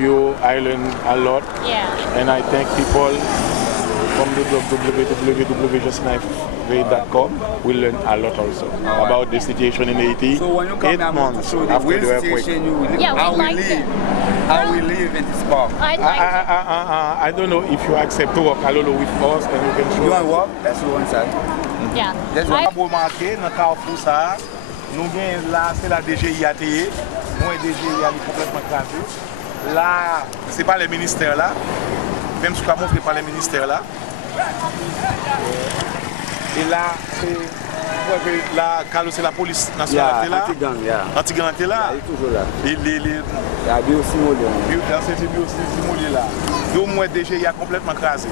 you, I learn a lot. Yeah. And I thank people from www.justnifeway.com will learn a lot also about the situation in Haiti. So when you come 8 months show the after real the earthquake. situation, you will Yeah, how we'd we like live, to. how we live in this park. I'd like to. I don't know if you accept to work alone with us and you can show. You want to walk? Let's go inside. Yeah. Let's I- go. Pour marquer dans Carrefour ça, nous gagnons là c'est la DGIA TE, moi DGIA est complètement classé. Là, c'est pas les ministères là. Même si je ne montre pas les ministères là. Et là, c'est la police nationale là. Anti-gang là. Il est toujours là. Il y a biosimolé. C'est biosimolé là. Et au moins DGIA complètement crasé.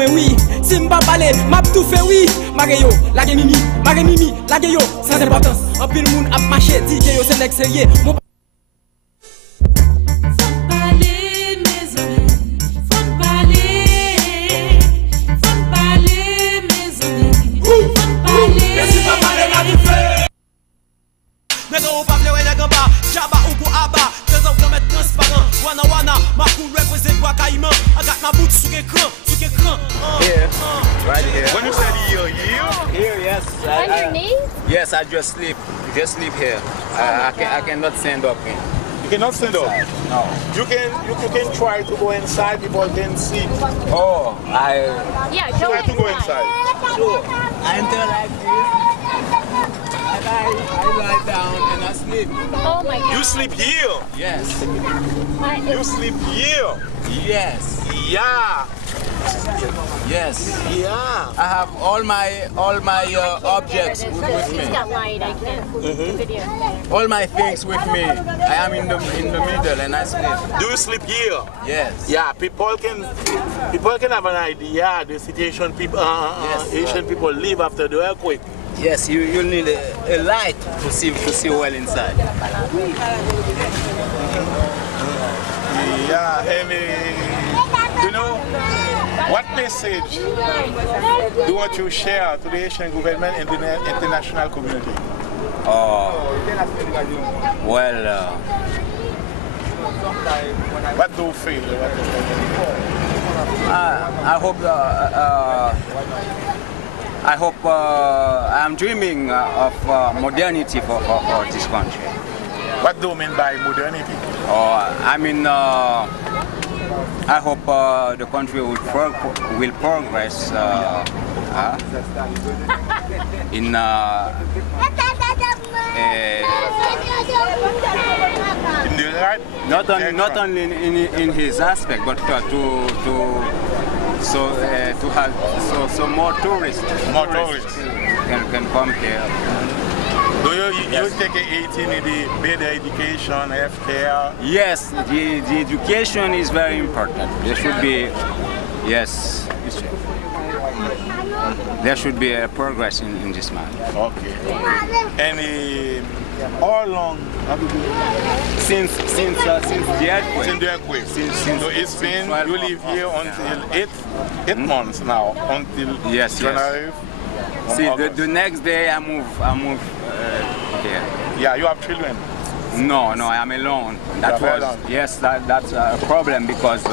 Oui, oui, si m'pa parler, m'a tout fait oui. Magayo, la mimi, la yo, sans importance. En pile moun ap marché, dit que yo c'est next sérieux. When you said here, yes. On your knees? Yes, I just sleep here. I cannot stand up. you cannot stand up. No. You can try to go inside. People can see. Oh, Yeah, Try to go inside. sure. I enter like this. And I lie down and I sleep. Oh my God. You sleep here. Yes. You sleep here. Yes. Yeah. Yes. Yeah. I have all my objects with He's me. got light, I can't video. All my things with me. I am in the middle and I sleep. Do you sleep here? Yes. Yeah. People can have an idea the situation people Yes. Asian people live after the earthquake. Yes, you need a light to see well inside. Yeah, and you know, what message do you want to share to the Haitian government and the international community? Well, What do you feel? I'm dreaming of modernity for this country. What do you mean by modernity? I hope the country will progress in not only in his aspect, but to have more tourists. More tourists. Can come here. Do you take Haiti in the better education, healthcare? Yes, the education is very important. There should be, yes, there should be a progress in this matter. Okay. And how long have you been? Since the earthquake. Since the earthquake. So it's been, you live here until 8 months now, until January. See, the next day I move here. Yeah, you have children? No, I am alone. That's a problem because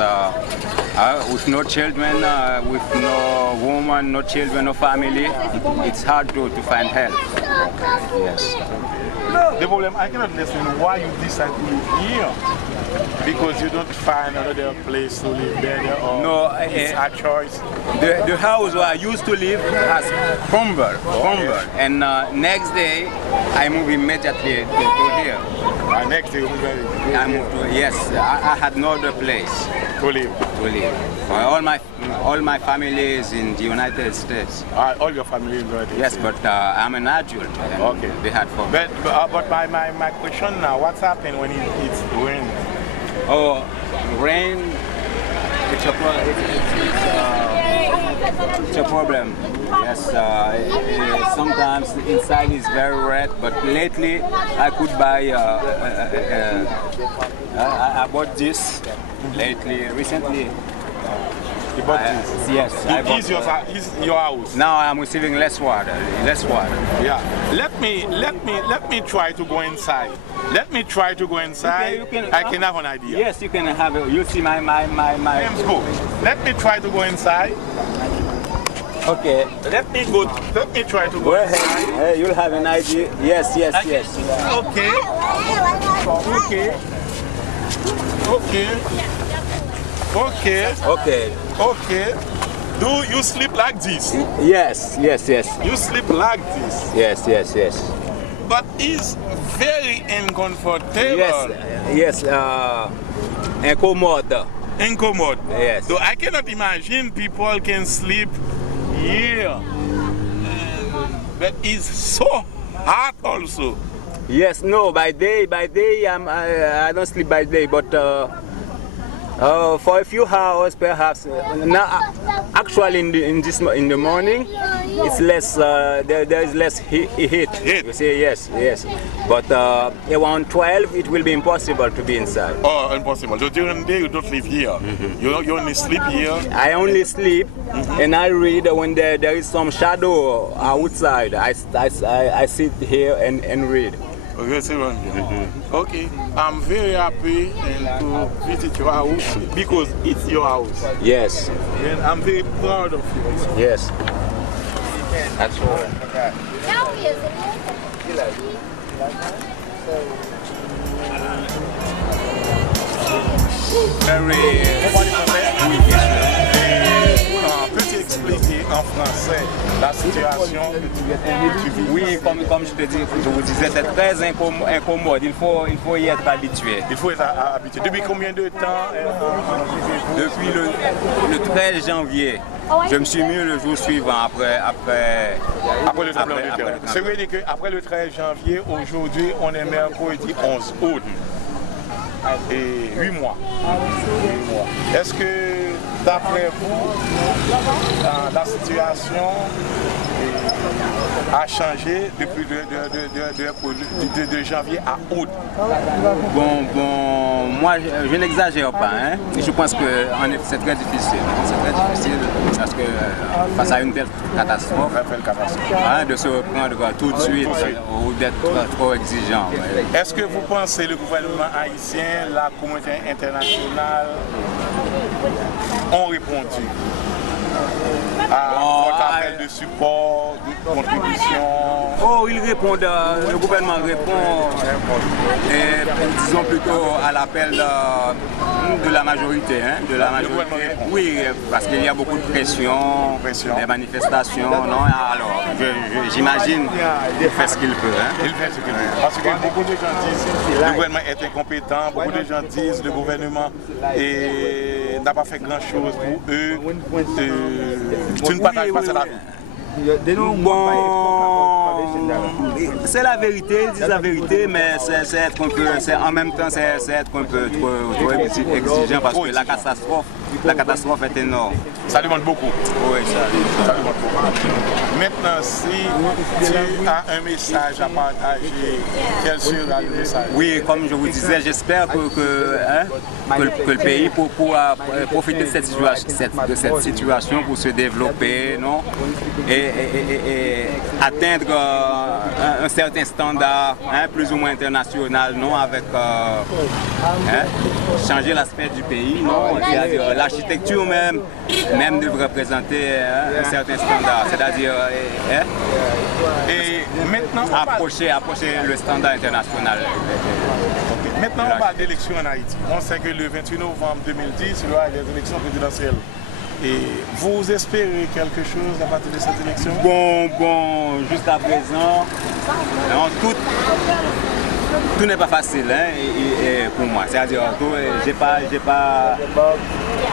with no children, with no woman, no children, no family, it's hard to find help. Yes. The problem, I cannot understand why you decide to live here. Because you don't find another place to live better, or no, it's a choice. The house where I used to live has crumbled, and next day I move immediately to here. Next day you move here? I moved to, yes, I had no other place to live. All my family is in the United States. All your family is in the United States? Yes, but I'm an adult. Okay. They had for me. But my question now, what's happened when it's rain? Oh, rain, it it's a problem. Yes, sometimes the inside is very red, but lately I could buy. I bought this recently. You bought this? Yes. Is your house? Now I'm receiving less water. Yeah. Let me try to go inside. Let me try to go inside. I can have an idea. Yes, you can have it. You see my. Let's go. Let me try to go inside. Okay. Let me try to go ahead. inside. You'll have an idea. Yes. Okay. Do you sleep like this? Yes. You sleep like this? Yes. But it's very uncomfortable. Yes. Incommode. Yes. So I cannot imagine people can sleep here. But it's so hot also. Yes, no, by day I don't sleep by day, but for a few hours perhaps. Now, actually in the morning, it's less. There is less heat. You see, yes. But around 12, it will be impossible to be inside. Oh, impossible. So during the day you don't live here. You only sleep here. I only sleep and I read when there is some shadow outside. I sit here and read. Okay, I'm very happy to visit your house because it's your house. Yes. And I'm very proud of you. Yes. That's all. Peux-tu expliquer en français la situation que tu vis? Oui, comme je vous disais, c'est très incommode. Il faut y être habitué. Il faut être habitué. Depuis combien de temps? Depuis le 13 janvier. Je me suis mis le jour suivant après le tremblement de terre. Ça veut dire qu'après le 13 janvier, aujourd'hui, on est mercredi 11 août. Et 8 mois. Est-ce que, d'après vous, la situation a changé depuis de janvier à août? Bon, moi je n'exagère pas. Hein. Je pense que c'est très difficile. Parce que face à une telle catastrophe, de se reprendre tout de suite ou d'être trop exigeant. Est-ce que vous pensez que le gouvernement haïtien, la communauté internationale ont répondu à votre appel de support, de contribution? Oh, ils répondent, le gouvernement répond, disons plutôt à l'appel de la majorité. Oui, parce qu'il y a beaucoup de pression, des manifestations. Non? Alors, j'imagine qu'il fait ce qu'il peut. Il fait ce qu'il peut. Parce que beaucoup de gens disent que le gouvernement est incompétent, beaucoup de gens disent que le gouvernement n'a pas fait grand-chose pour eux. Tu ne partages pas cela? Bon, c'est la vérité, ils disent la vérité, mais c'est être un peu, en même temps, c'est être un peu trop exigeant parce que la catastrophe est énorme. Ça demande beaucoup. Oui, ça demande beaucoup. Maintenant, si tu as un message à partager, quel sera le message? Oui, comme je vous disais, j'espère que le pays pourra profiter de cette situation pour se développer, non? Et atteindre un certain standard, plus ou moins international, non, avec changer l'aspect du pays, non, l'architecture même devrait présenter un certain standard, c'est-à-dire et maintenant approcher le standard international. Maintenant on parle d'élections en Haïti. On sait que le 28 novembre 2010, il y aura des élections présidentielles. Et vous espérez quelque chose à partir de cette élection? Bon, jusqu'à présent, tout n'est pas facile et pour moi. C'est-à-dire,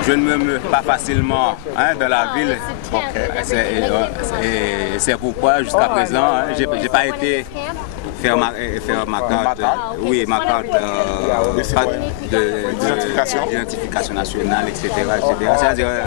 je ne me mets pas facilement dans la ville. Et c'est pourquoi jusqu'à présent, j'ai pas été faire ma carte, oui, ma carte d'identification nationale, etc. C'est-à-dire,